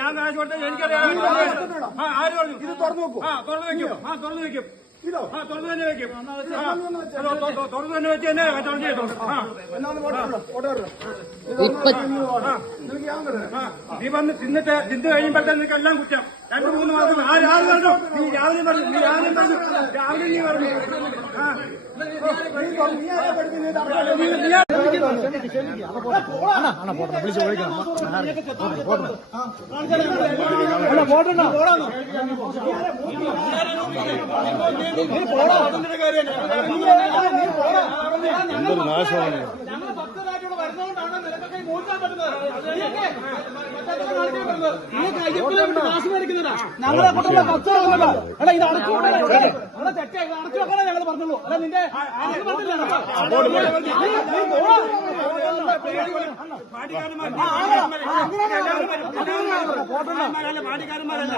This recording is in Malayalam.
ഞാൻ കാശ് കൊടുത്ത എനിക്കറിയാം. ആര് പറഞ്ഞു? ഇത് തുറന്നു വെക്കും. തുറന്നു വെക്കും. തുറന്നു വെക്കും. തുറന്നു തന്നെ വെക്കും. തുറന്നു തന്നെ വെച്ച് തന്നെ കച്ചവടം ചെയ്തോ. നീ വന്ന് തിന്ന് കഴിയുമ്പോഴത്തേക്ക് നിനക്ക് എല്ലാം കുറ്റം. 2-3 മാസം ആര് പറഞ്ഞു? നീ രാവിലെ പറഞ്ഞു. രാവിലെ നീ പറഞ്ഞു. എന്തൊരു നാശമാണ്. ഞങ്ങളെ ഇത് അടച്ചു വെക്കണം ഞങ്ങൾ പറഞ്ഞുള്ളൂ. അല്ല നിന്റെ പാടിക്കാരന്മാരല്ല.